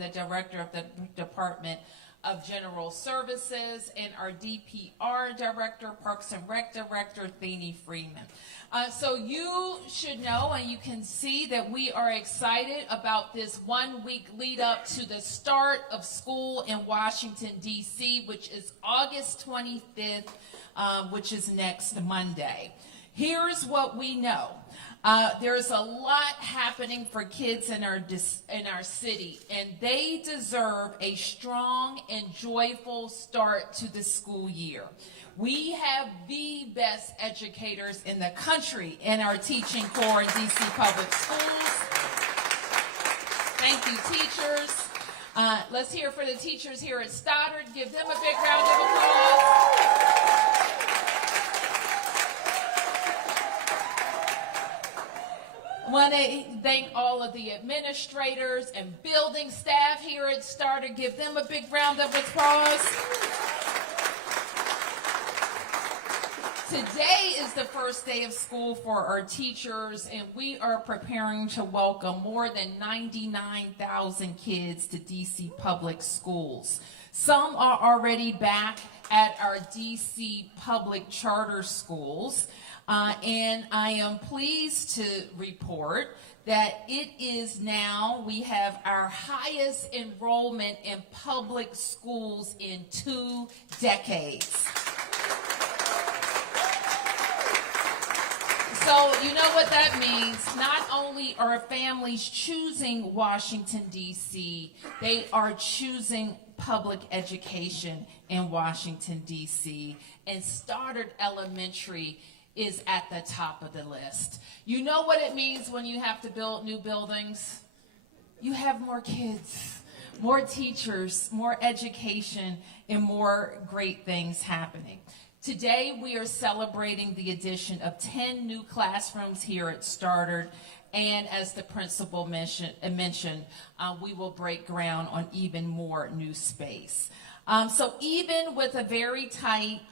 and the director of the Department of General Services, and our DPR director, Parks and Rec director, Thanie Freeman. So you should know, and you can see that we are excited about this 1 week lead up to the start of school in Washington, D.C., which is August 25th, which is next Monday. Here's what we know. There's a lot happening for kids in our city, and they deserve a strong and joyful start to the school year. We have the best educators in the country in our teaching corps in DC Public Schools. Thank you, teachers. Let's hear for the teachers here at Stoddert. Give them a big round of applause. I want to thank all of the administrators and building staff here at Stoddert. Give them a big round of applause. Today is the first day of school for our teachers, and we are preparing to welcome more than 99,000 kids to DC Public Schools. Some are already back at our DC Public Charter Schools. And I am pleased to report that it is now, we have our highest enrollment in public schools in 2 decades. So you know what that means. Not only are families choosing Washington, D.C., they are choosing public education in Washington, D.C., and Stoddert Elementary is at the top of the list. You know what it means when you have to build new buildings? You have more kids, more teachers, more education, and more great things happening. Today, we are celebrating the addition of 10 new classrooms here at Stoddert, and as the principal mentioned, we will break ground on even more new space. So even with a very tight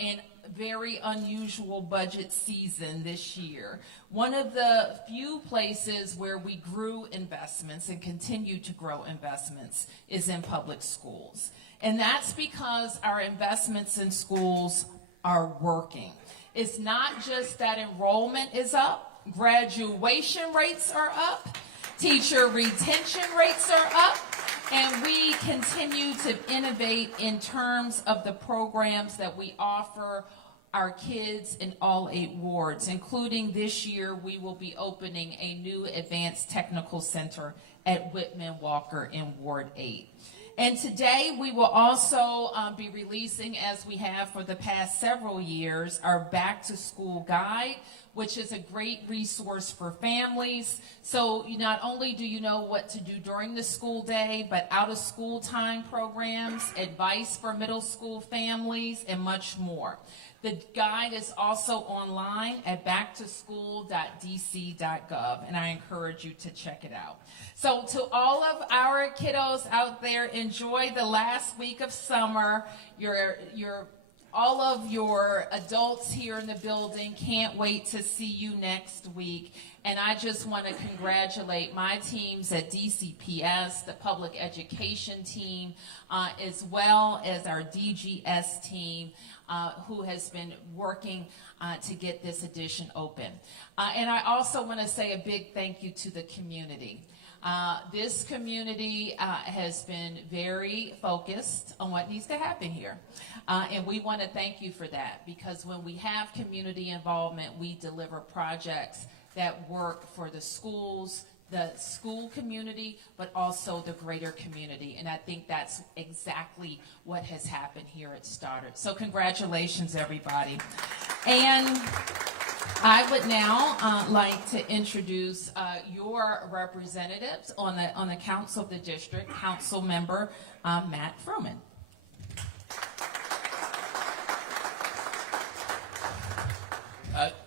and very unusual budget season this year, one of the few places where we grew investments and continue to grow investments is in public schools. And that's because our investments in schools are working. It's not just that enrollment is up, graduation rates are up, teacher retention rates are up, and we continue to innovate in terms of the programs that we offer our kids in all 8 wards, including this year we will be opening a new advanced technical center at Whitman Walker in Ward 8. And today we will also be releasing, as we have for the past several years, our Back to School Guide, which is a great resource for families. So not only do you know what to do during the school day, but out of school time programs, advice for middle school families, and much more. The guide is also online at backtoschool.dc.gov, and I encourage you to check it out. So to all of our kiddos out there, enjoy the last week of summer. All of your adults here in the building can't wait to see you next week. And I just want to congratulate my teams at DCPS, the public education team, as well as our DGS team, who has been working to get this addition open. And I also want to say a big thank you to the community. This community has been very focused on what needs to happen here. And we want to thank you for that, because when we have community involvement, we deliver projects that work for the schools, the school community, but also the greater community. And I think that's exactly what has happened here at Stoddert. So congratulations, everybody. And I would now like to introduce your representatives on the council of the district, Council Member Matt Fruman.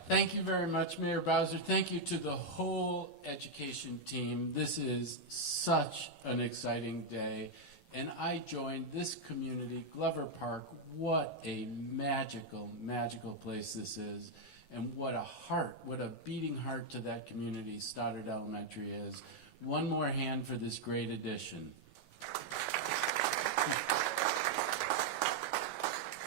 Thank you very much, Mayor Bowser. Thank you to the whole education team. This is such an exciting day. And I joined this community, Glover Park. What a magical, magical place this is. And what a heart, what a beating heart to that community Stoddert Elementary is. One more hand for this great addition.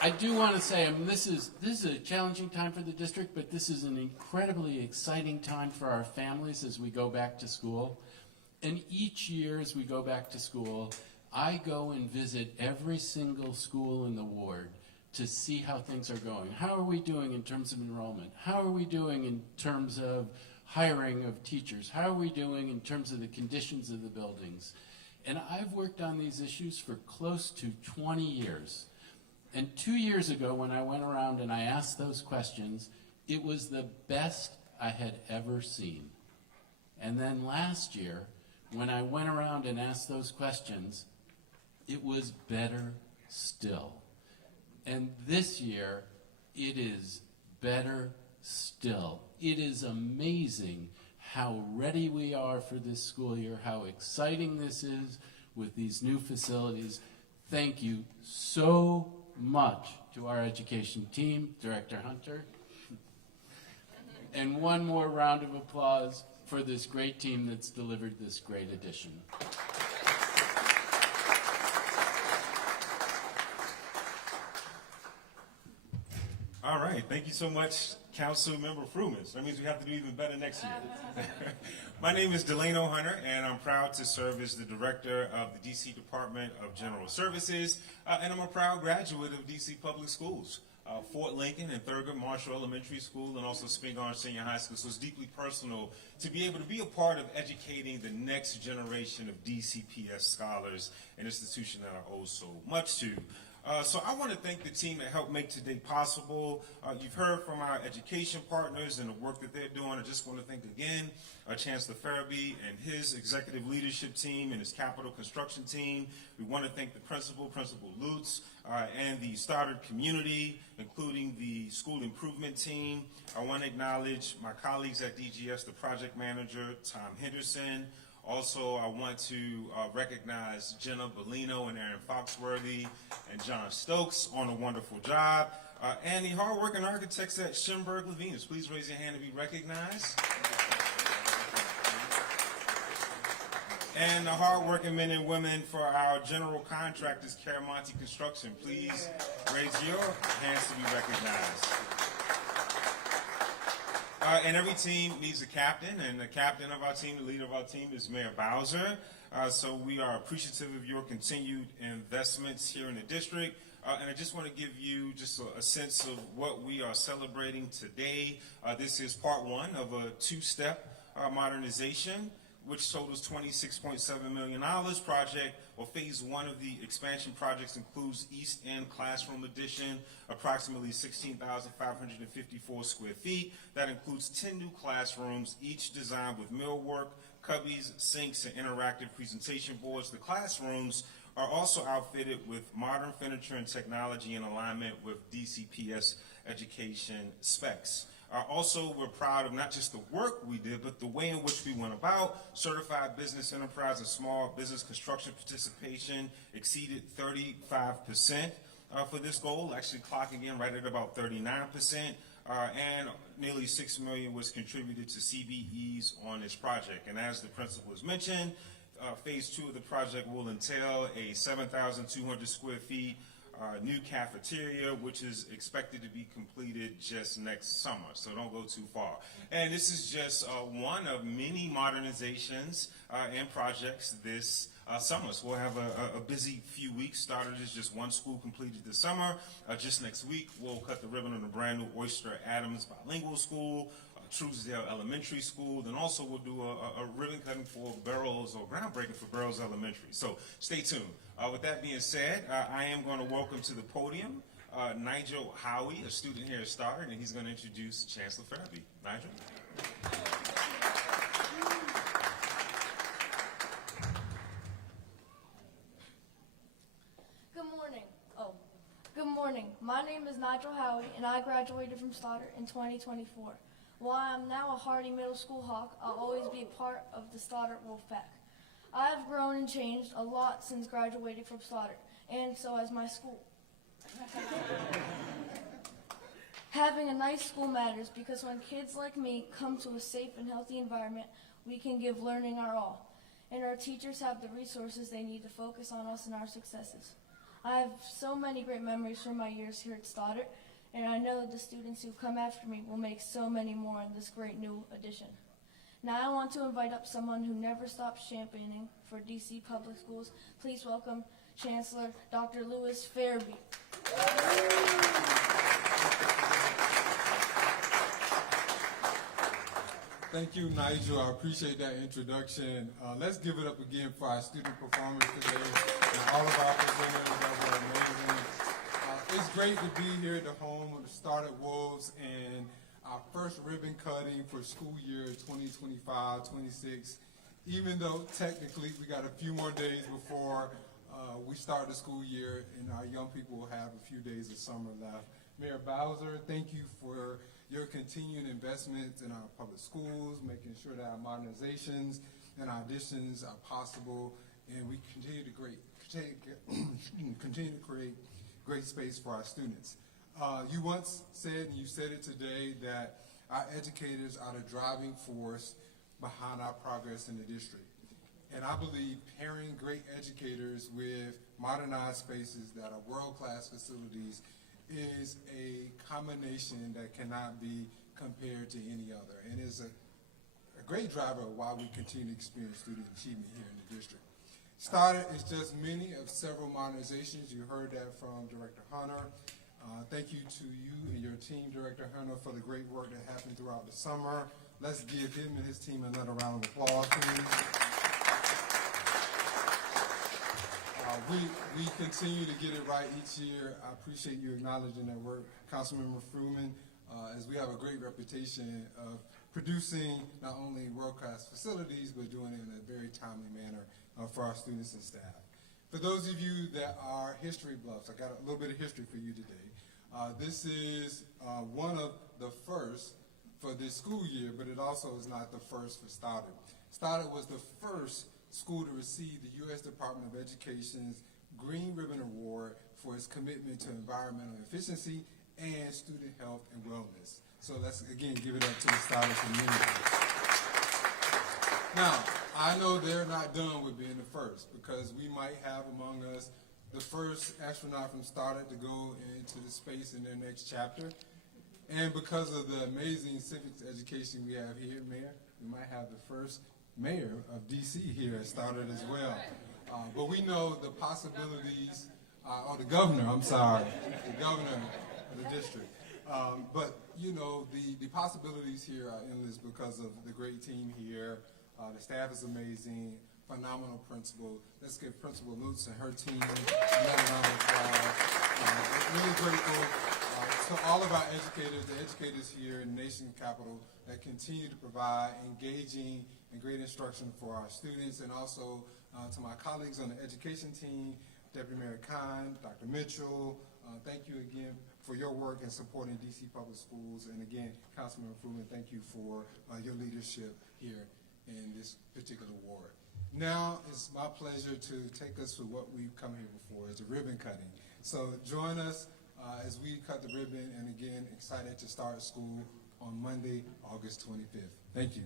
I do want to say, I mean, this is a challenging time for the district, but this is an incredibly exciting time for our families as we go back to school. And each year as we go back to school, I go and visit every single school in the ward to see how things are going. How are we doing in terms of enrollment? How are we doing in terms of hiring of teachers? How are we doing in terms of the conditions of the buildings? And I've worked on these issues for close to 20 years. And 2 years ago, when I went around and I asked those questions, it was the best I had ever seen. And then last year, when I went around and asked those questions, it was better still. And this year, it is better still. It is amazing how ready we are for this school year, how exciting this is with these new facilities. Thank you so much to our education team, Director Hunter. And one more round of applause for this great team that's delivered this great addition. All right, thank you so much, Councilmember Frumas. That means we have to do even better next year. My name is Delano Hunter, and I'm proud to serve as the director of the DC Department of General Services, and I'm a proud graduate of DC Public Schools, Fort Lincoln and Thurgood Marshall Elementary School, and also Spingarn Senior High School. So it's deeply personal to be able to be a part of educating the next generation of DCPS scholars, an institution that I owe so much to. So I want to thank the team that helped make today possible. You've heard from our education partners and the work that they're doing. I just want to thank again Chancellor Farabee and his executive leadership team and his capital construction team. We want to thank the Principal Lutz, and the Stoddert community, including the school improvement team. I want to acknowledge my colleagues at DGS, the project manager, Tom Henderson. Also, I want to recognize Jenna Bellino and Aaron Foxworthy and John Stokes on a wonderful job. And the hardworking architects at Schimberg Levinas. Please raise your hand to be recognized. And the hardworking men and women for our general contractors, Caramonte Construction. Please raise your hands to be recognized. And every team needs a captain, and the captain of our team, the leader of our team, is Mayor Bowser. So we are appreciative of your continued investments here in the district. And I just want to give you just a sense of what we are celebrating today. This is part one of a two-step modernization, which totals $26.7 million project, or phase one of the expansion projects includes East End Classroom Addition, approximately 16,554 square feet. That includes 10 new classrooms, each designed with millwork, cubbies, sinks, and interactive presentation boards. The classrooms are also outfitted with modern furniture and technology in alignment with DCPS education specs. Also, we're proud of not just the work we did, but the way in which we went about. Certified business enterprise and small business construction participation exceeded 35% for this goal, actually clocking in right at about 39%. And nearly $6 million was contributed to CBEs on this project. And as the principal has mentioned, phase two of the project will entail a 7,200 square feet new cafeteria, which is expected to be completed just next summer, so don't go too far. And this is just one of many modernizations and projects this summer. So we'll have a busy few weeks. Started as just one school completed this summer. Just next week, we'll cut the ribbon on the brand new Oyster Adams Bilingual School, Truesdale Elementary School, then also we'll do a ribbon cutting for Burroughs, or groundbreaking for Burroughs Elementary. So stay tuned. With that being said, I am going to welcome to the podium Nigel Howie, a student here at Stoddert, and he's going to introduce Chancellor Farabee. Nigel? Good morning. My name is Nigel Howie, and I graduated from Stoddert in 2024. While I am now a Hardy Middle School Hawk, I'll always be a part of the Stoddert Wolfpack. I have grown and changed a lot since graduating from Stoddert, and so has my school. Having a nice school matters because when kids like me come to a safe and healthy environment, we can give learning our all, and our teachers have the resources they need to focus on us and our successes. I have so many great memories from my years here at Stoddert, and I know the students who come after me will make so many more in this great new addition. Now I want to invite up someone who never stops championing for DC Public Schools. Please welcome Chancellor Dr. Louis Farabee. Thank you, Nigel. I appreciate that introduction. Let's give it up again for our student performers today and all of our presenters that were amazing. It's great to be here at the home of the Stoddert Wolves and our first ribbon cutting for school year 2025-26. Even though technically we got a few more days before we start the school year and our young people will have a few days of summer left. Mayor Bowser, thank you for your continued investments in our public schools, making sure that our modernizations and our additions are possible, and we continue to create great space for our students. You once said, and you said it today, that our educators are the driving force behind our progress in the district. And I believe pairing great educators with modernized spaces that are world-class facilities is a combination that cannot be compared to any other, and is a great driver of why we continue to experience student achievement here in the district. Stoddert is just many of several modernizations. You heard that from Director Hunter. Thank you to you and your team, Director Hunter, for the great work that happened throughout the summer. Let's give him and his team another round of applause, please. We continue to get it right each year. I appreciate you acknowledging that work, Councilmember Fruman, as we have a great reputation of producing not only world-class facilities, but doing it in a very timely manner for our students and staff. For those of you that are history buffs, I got a little bit of history for you today. This is one of the first for this school year, but it also is not the first for Stoddert. Stoddert was the first school to receive the U.S. Department of Education's Green Ribbon Award for its commitment to environmental efficiency and student health and wellness. So let's again give it up to the Stoddert community. Now, I know they're not done with being the first, because we might have among us the first astronaut from Stoddert to go into the space in their next chapter. And because of the amazing civics education we have here, Mayor, we might have the first mayor of DC here at Stoddert as well. But we know the possibilities, or the governor, I'm sorry, the governor of the district. But you know, the possibilities here are endless because of the great team here. The staff is amazing, phenomenal principal. Let's give Principal Lutz and her team another round of applause. Really grateful to all of our educators, the educators here in the nation's capital that continue to provide engaging and great instruction for our students, and also to my colleagues on the education team, Deputy Mayor Khan, Dr. Mitchell. Thank you again for your work in supporting DC Public Schools, and again, Councilman Fruman, thank you for your leadership here in this particular ward. Now it's my pleasure to take us through what we've come here before, is the ribbon cutting. So join us as we cut the ribbon, and again, excited to start school on Monday, August 25th. Thank you.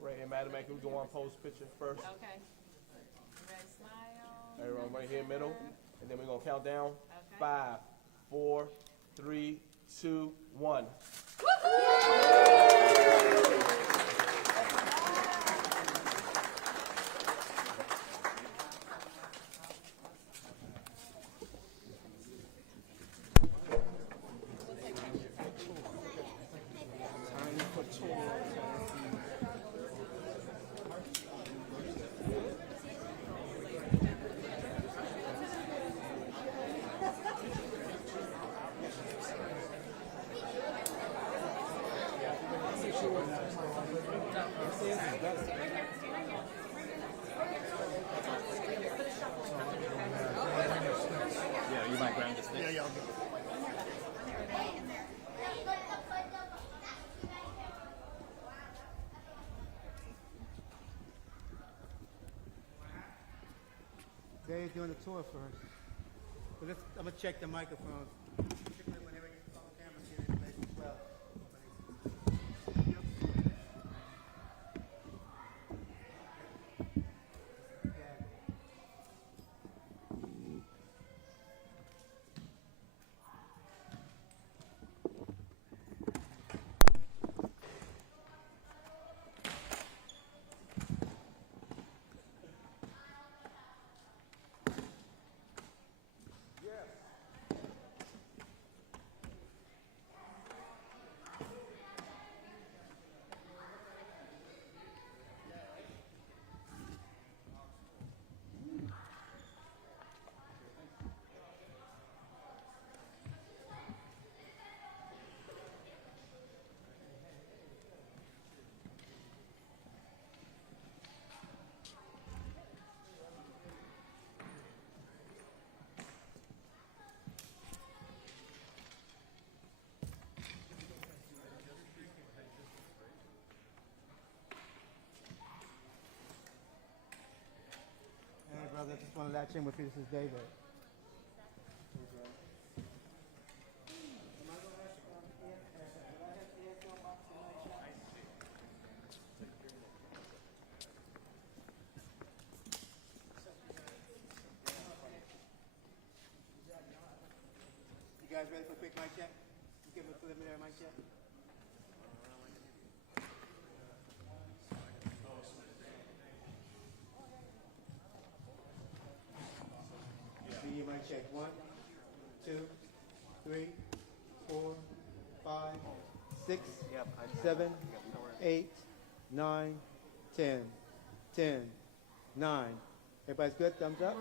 Right here, Madam Mayor, we go on post picture first. Okay. Ready, smile. Everyone right here, middle. And then we're going to count down. Okay. 5, 4, 3, 2, 1. They're doing the tour first. But I'm gonna check the microphones. Particularly whenever you call the cameras here in place as well. Hey, brother, just want to latch in with you. This is David. You guys ready for a quick mic check? Give him a preliminary mic check. Media mic check. 1, 2, 3, 4, 5, 6, 7, 8, 9, 10. 10, 9. Everybody's good? Thumbs up?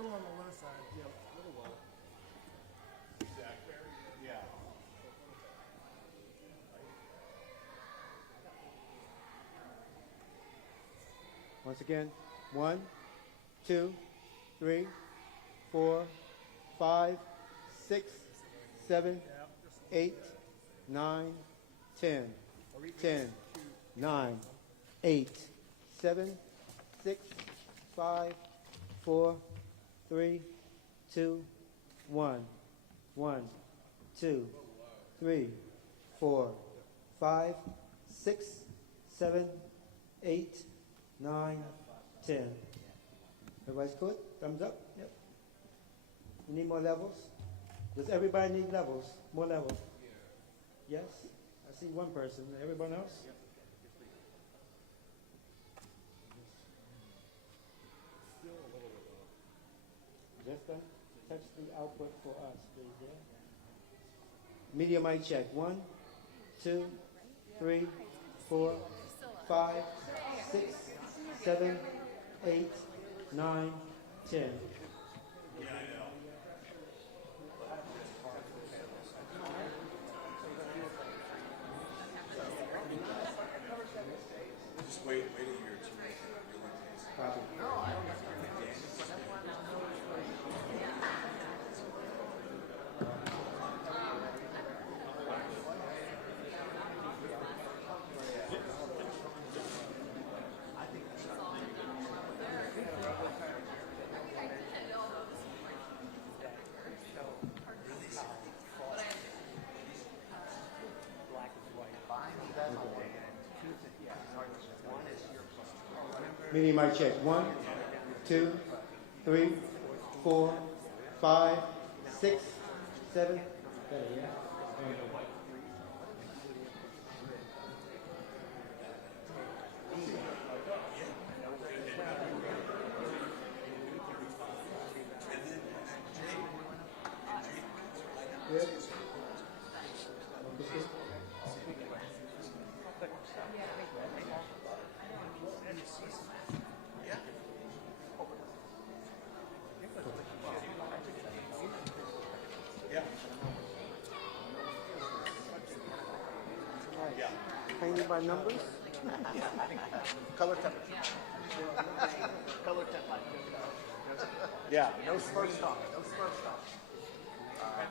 Once again, 1, 2, 3, 4, 5, 6, 7, 8, 9, 10. 10, 9, 8, 7, 6, 5, 4, 3, 2, 1. 1, 2, 3, 4, 5, 6, 7, 8, 9, 10. Everybody's good? Thumbs up? Yep. You need more levels? Does everybody need levels? More levels? Yes? I see one person. Everyone else? Just touch the output for us, please. Yeah? Media mic check. 1, 2, 3, 4, 5, 6, 7, 8, 9, 10. Just wait a year or two. Copy. Media mic check. 1, 2, 3, 4, 5, 6, 7. Better, yeah? Good. Painted by numbers? Color temperature. Color temperature. Yeah, no smurf stock. No smurf stock. I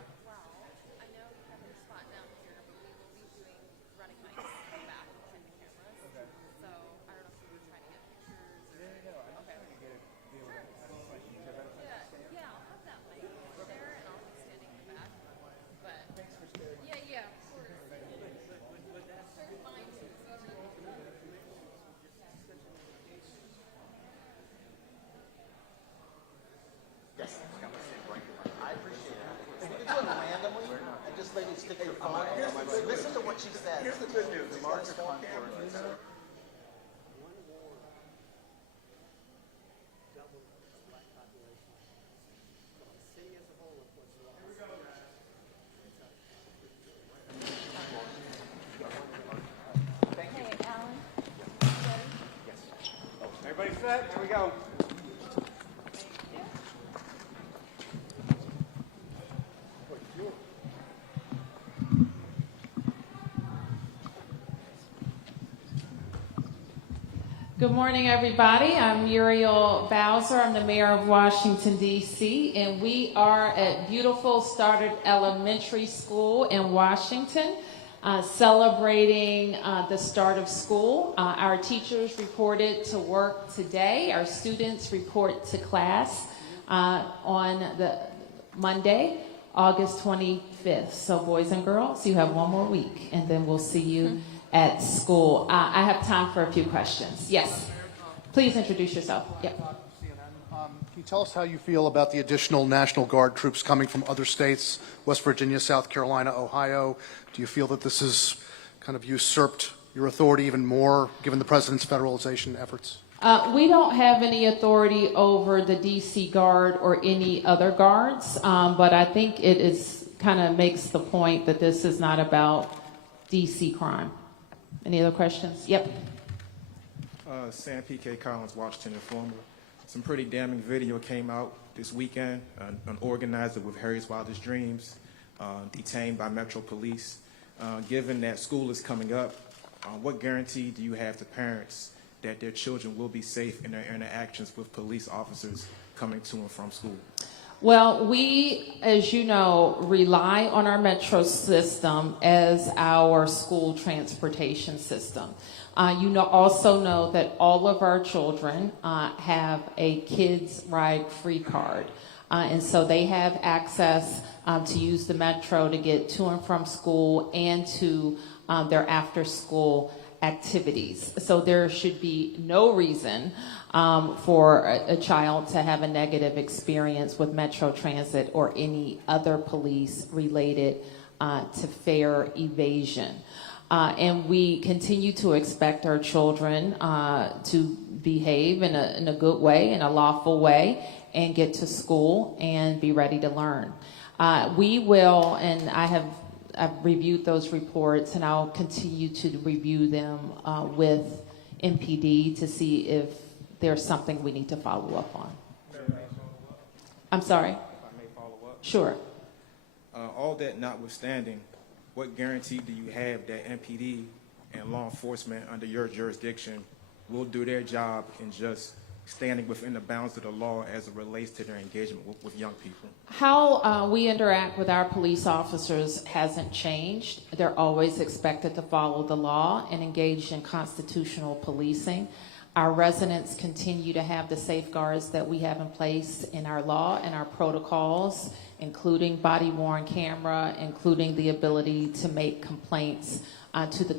know we have a spot down here, but we will be doing running mics back to the cameras. So I don't know if we were trying to get pictures or. Okay. she says. Here's the good news. The larger contours. Everybody set? Here we go. Good morning, everybody. I'm Muriel Bowser. I'm the mayor of Washington, D.C., and we are at beautiful Stoddert Elementary School in Washington, celebrating the start of school. Our teachers reported to work today. Our students report to class on the Monday, August 25th. So boys and girls, you have one more week, and then we'll see you at school. I have time for a few questions. Yes, please introduce yourself. Yep. Can you tell us how you feel about the additional National Guard troops coming from other states, West Virginia, South Carolina, Ohio? Do you feel that this has kind of usurped your authority even more, given the president's federalization efforts? We don't have any authority over the D.C. Guard or any other guards, but I think it is kind of makes the point that this is not about D.C. crime. Any other questions? Yep. Sam P.K. Collins, Washington Informer. Some pretty damning video came out this weekend. An organizer with Harry's Wildest Dreams detained by Metro Police. Given that school is coming up, what guarantee do you have to parents that their children will be safe in their interactions with police officers coming to and from school? Well, we, as you know, rely on our metro system as our school transportation system. Also know that all of our children have a Kids Ride Free card. And so they have access to use the metro to get to and from school and to their after-school activities. So there should be no reason for a child to have a negative experience with Metro Transit or any other police related to fare evasion. And we continue to expect our children to behave in a good way, in a lawful way, and get to school and be ready to learn. We will, and I've reviewed those reports, and I'll continue to review them with MPD to see if there's something we need to follow up on. I'm sorry? If I may follow up. Sure. All that notwithstanding, what guarantee do you have that MPD and law enforcement under your jurisdiction will do their job in just standing within the bounds of the law as it relates to their engagement with young people? How we interact with our police officers hasn't changed. They're always expected to follow the law and engage in constitutional policing. Our residents continue to have the safeguards that we have in place in our law and our protocols, including body-worn camera, including the ability to make complaints to the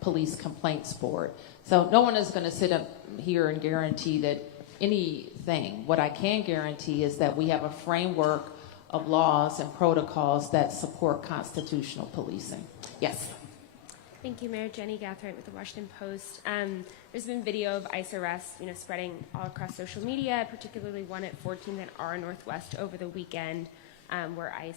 police complaints board. So no one is going to sit up here and guarantee that anything. What I can guarantee is that we have a framework of laws and protocols that support constitutional policing. Yes. Thank you, Mayor. Jenny Gathright with the Washington Post. There's been video of ICE arrests, spreading all across social media, particularly one at 14th and R Northwest over the weekend, where ICE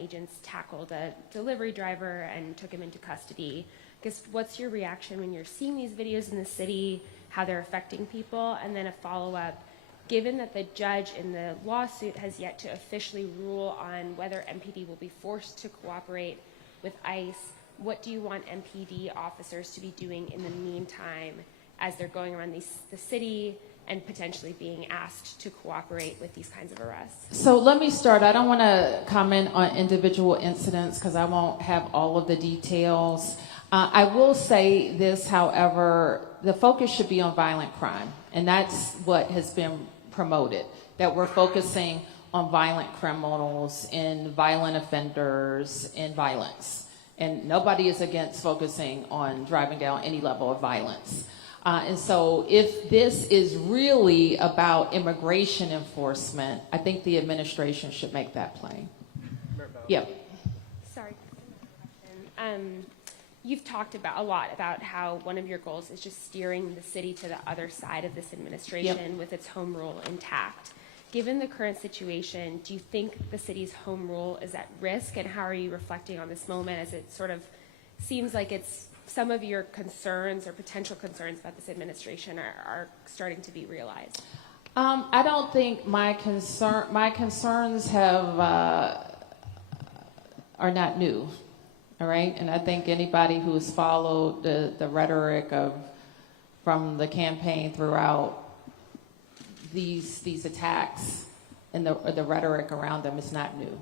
agents tackled a delivery driver and took him into custody. I guess, what's your reaction when you're seeing these videos in the city, how they're affecting people? And then a follow-up, given that the judge in the lawsuit has yet to officially rule on whether MPD will be forced to cooperate with ICE, what do you want MPD officers to be doing in the meantime as they're going around the city and potentially being asked to cooperate with these kinds of arrests? So let me start. I don't want to comment on individual incidents because I won't have all of the details. I will say this, however, the focus should be on violent crime, and that's what has been promoted, that we're focusing on violent criminals and violent offenders and violence. And nobody is against focusing on driving down any level of violence. And so if this is really about immigration enforcement, I think the administration should make that plain. Yep. Sorry. you've talked a lot about how one of your goals is just steering the city to the other side of this administration with its home rule intact. Given the current situation, do you think the city's home rule is at risk, and how are you reflecting on this moment as it sort of seems like it's some of your concerns or potential concerns about this administration are starting to be realized? I don't think my concerns are not new, all right? And I think anybody who has followed the rhetoric from the campaign throughout these attacks and the rhetoric around them is not new.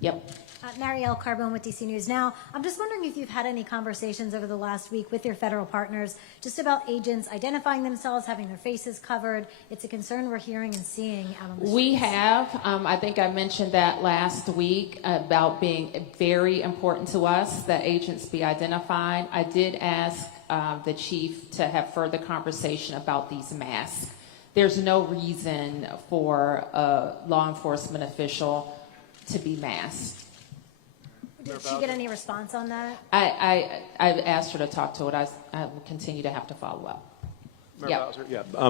Yep. Marielle Carbone with DC News Now. I'm just wondering if you've had any conversations over the last week with your federal partners just about agents identifying themselves, having their faces covered. It's a concern we're hearing and seeing out on the streets. We have. I think I mentioned that last week about being very important to us that agents be identified. I did ask the chief to have further conversation about these masks. There's no reason for a law enforcement official to be masked. Did she get any response on that? I've asked her to talk to it. I will continue to have to follow up.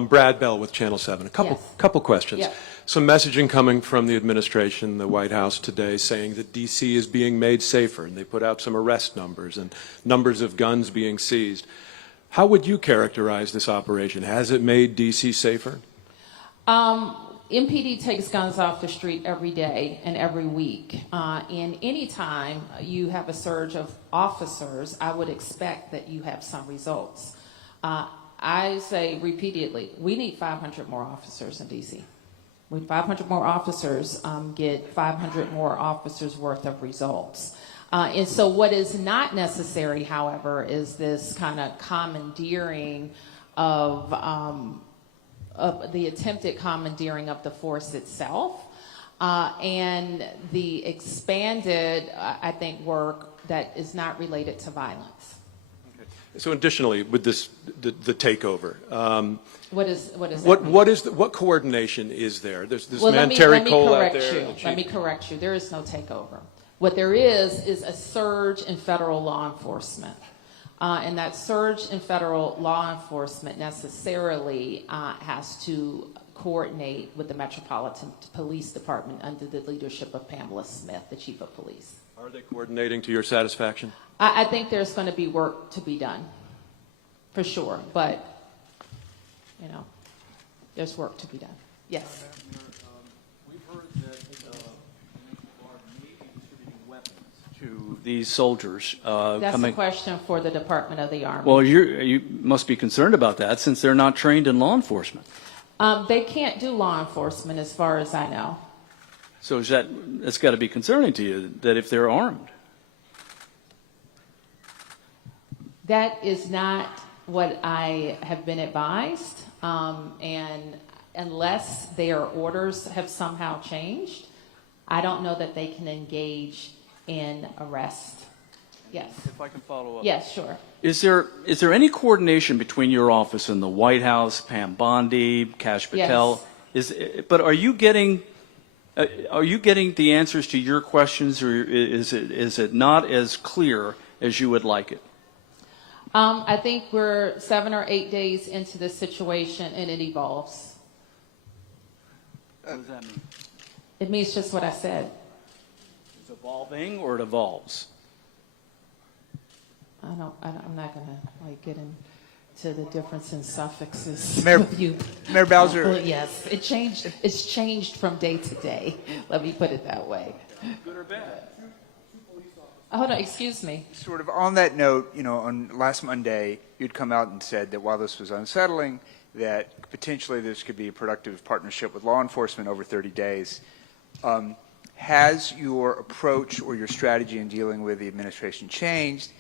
Brad Bell with Channel 7. Couple questions. Yeah. Some messaging coming from the administration, the White House today, saying that D.C. is being made safer, and they put out some arrest numbers and numbers of guns being seized. How would you characterize this operation? Has it made D.C. safer? MPD takes guns off the street every day and every week. And any time you have a surge of officers, I would expect that you have some results. I say repeatedly, we need 500 more officers in D.C. With 500 more officers, get 500 more officers worth of results. And so what is not necessary, however, is this kind of commandeering of the attempted commandeering of the force itself, and the expanded, I think, work that is not related to violence. Okay. So additionally, with this, the takeover, what coordination is there? There's this Terry Cole out there. Let me correct you. There is no takeover. What there is a surge in federal law enforcement. And that surge in federal law enforcement necessarily has to coordinate with the Metropolitan Police Department under the leadership of Pamela Smith, the Chief of Police. Are they coordinating to your satisfaction? I think there's going to be work to be done, for sure. But, you know, there's work to be done. Yes. We've heard that to these soldiers That's a question for the Department of the Army. Well, you must be concerned about that since they're not trained in law enforcement. They can't do law enforcement as far as I know. So that's got to be concerning to you that if they're armed. That is not what I have been advised, and unless their orders have somehow changed, I don't know that they can engage in arrest. Yes. If I can follow up. Yes, sure. Is there any coordination between your office and the White House, Pam Bondi, Kash Patel? Yes. But are you getting the answers to your questions, or is it not as clear as you would like it? I think we're 7 or 8 days into this situation, and it evolves. What does that mean? It means just what I said. It's evolving, or it evolves? I'm not going to get into the difference in suffixes. Mayor Bowser. Yes, it's changed from day to day. Let me put it that way. Good or bad? Hold on, excuse me. Sort of on that note, on last Monday, you'd come out and said that while this was unsettling, that potentially this could be a productive partnership with law enforcement over 30 days. Has your approach or your strategy in dealing with the administration changed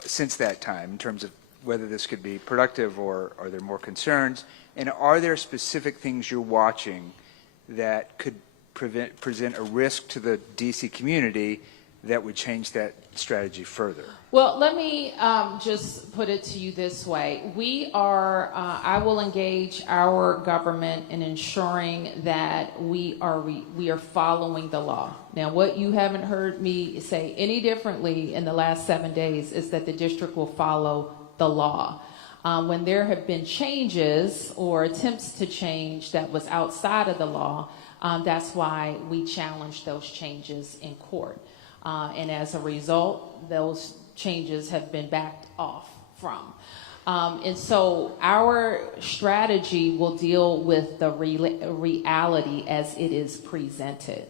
since that time in terms of whether this could be productive, or are there more concerns? And are there specific things you're watching that could present a risk to the D.C. community that would change that strategy further? Well, let me just put it to you this way. I will engage our government in ensuring that we are following the law. Now, what you haven't heard me say any differently in the last 7 days is that the district will follow the law. When there have been changes or attempts to change that was outside of the law, that's why we challenged those changes in court. And as a result, those changes have been backed off from. And so our strategy will deal with the reality as it is presented.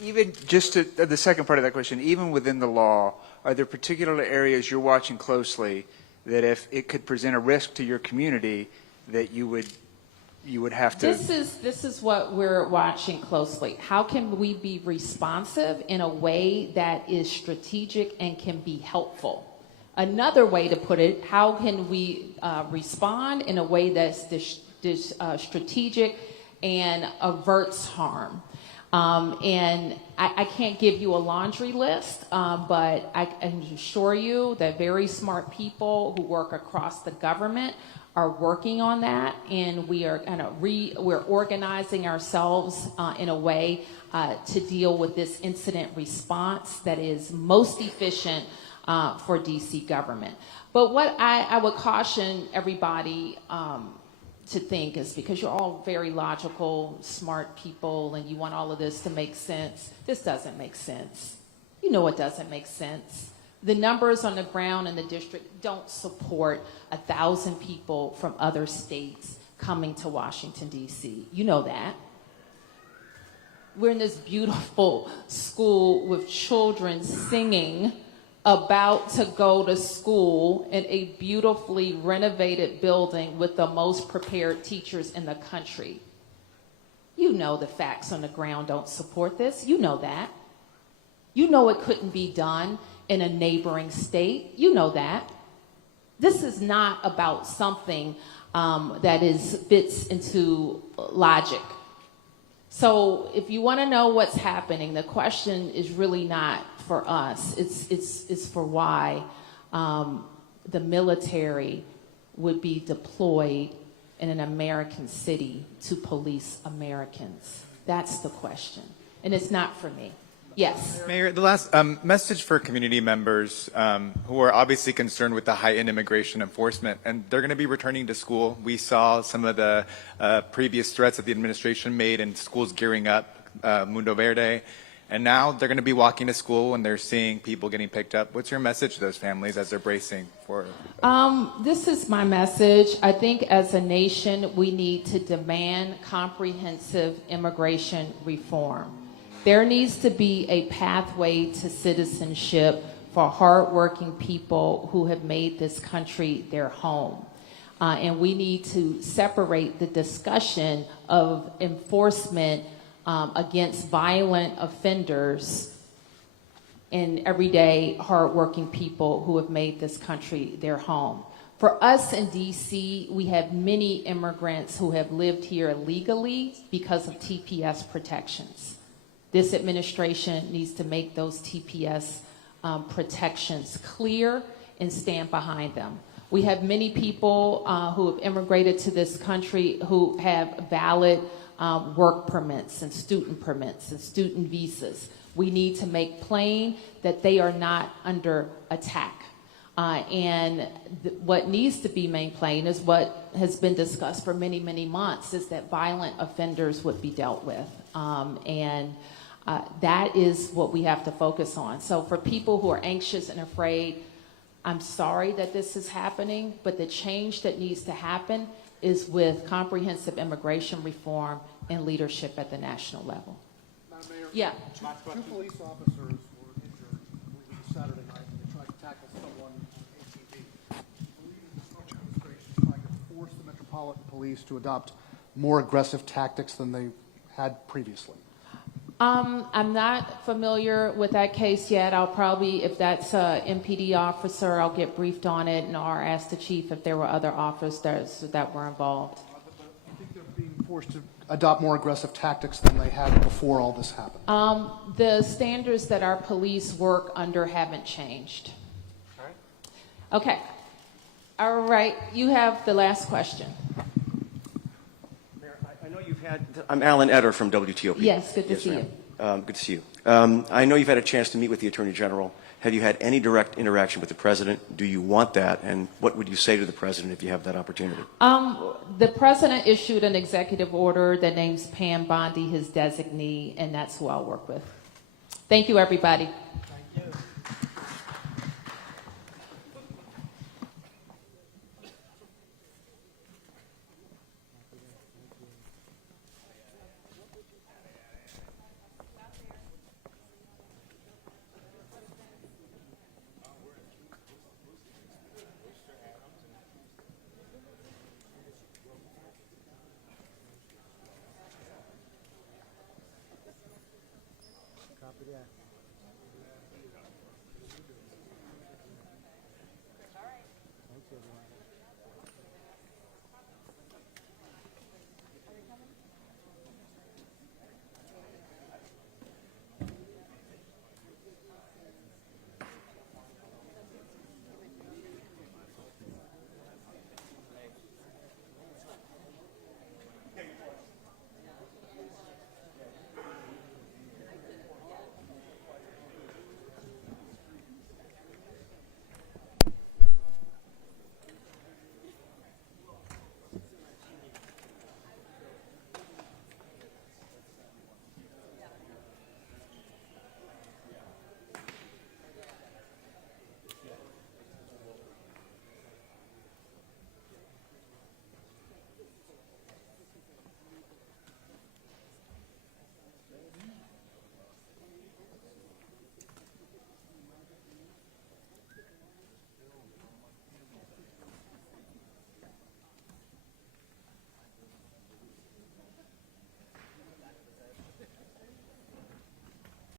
Even just to the second part of that question, even within the law, are there particular areas you're watching closely that if it could present a risk to your community that you would have to? This is what we're watching closely. How can we be responsive in a way that is strategic and can be helpful? Another way to put it, how can we respond in a way that's strategic and averts harm? And I can't give you a laundry list, but I can assure you that very smart people who work across the government are working on that, and we are we're organizing ourselves in a way to deal with this incident response that is most efficient for DC government. But what I would caution everybody to think is, because you're all very logical, smart people, and you want all of this to make sense. This doesn't make sense. You know it doesn't make sense. The numbers on the ground in the district don't support 1,000 people from other states coming to Washington, D.C. You know that. We're in this beautiful school with children singing about to go to school in a beautifully renovated building with the most prepared teachers in the country. You know the facts on the ground don't support this. You know that. You know it couldn't be done in a neighboring state. You know that. This is not about something that fits into logic. So if you want to know what's happening, the question is really not for us. It's for why the military would be deployed in an American city to police Americans. That's the question. And it's not for me. Yes. Mayor, the last message for community members who are obviously concerned with the heightened immigration enforcement, and they're going to be returning to school. We saw some of the previous threats that the administration made and schools gearing up, Mundo Verde, and now they're going to be walking to school and they're seeing people getting picked up. What's your message to those families as they're bracing for? This is my message. I think as a nation, we need to demand comprehensive immigration reform. There needs to be a pathway to citizenship for hardworking people who have made this country their home. And we need to separate the discussion of enforcement against violent offenders and everyday hardworking people who have made this country their home. For us in DC, we have many immigrants who have lived here legally because of TPS protections. This administration needs to make those TPS protections clear and stand behind them. We have many people who have immigrated to this country who have valid work permits and student visas. We need to make plain that they are not under attack. What needs to be made plain is what has been discussed for many, many months, is that violent offenders would be dealt with. That is what we have to focus on. So for people who are anxious and afraid, I'm sorry that this is happening, but the change that needs to happen is with comprehensive immigration reform and leadership at the national level. Madam Mayor, Yeah. two police officers were injured Saturday night when they tried to tackle someone on ATV. I believe the Stoddert administration is trying to force the Metropolitan Police to adopt more aggressive tactics than they had previously. I'm not familiar with that case yet. I'll probably, if that's an MPD officer, I'll get briefed on it or ask the chief if there were other officers that were involved. I think they're being forced to adopt more aggressive tactics than they had before all this happened? The standards that our police work under haven't changed. Okay. All right. You have the last question. Mayor, I know you've had. I'm Alan Etter from WTOP. Yes, good to see ma'am. you. Good to see you. I know you've had a chance to meet with the Attorney General. Have you had any direct interaction with the President? Do you want that? And what would you say to the President if you have that opportunity? The President issued an executive order that names Pam Bondi his designee, and that's who I'll work with. Thank you, everybody.